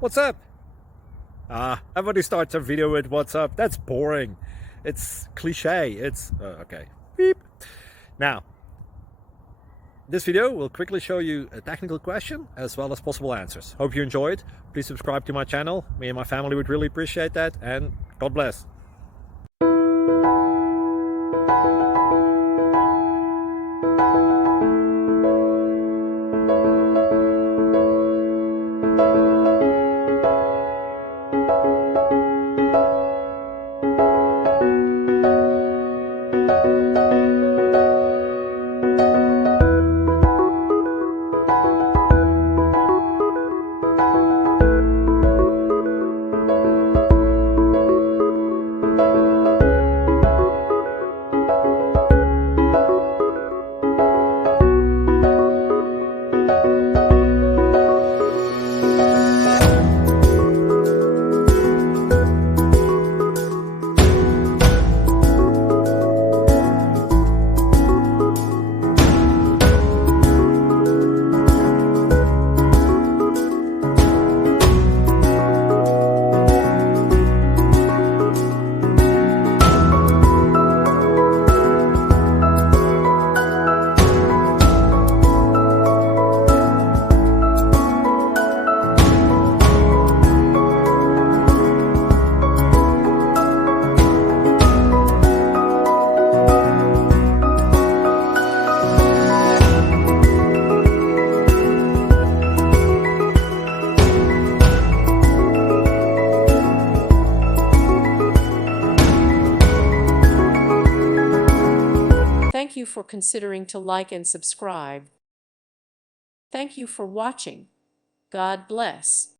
What's up? Everybody starts a video with what's up. That's boring. It's cliche. It's okay. Beep. Now, this video will quickly show you a technical question as well as possible answers. Hope you enjoyed. Please subscribe to my channel. Me and my family would really appreciate that, and God bless. Thank you for considering to like and subscribe. Thank you for watching. God bless.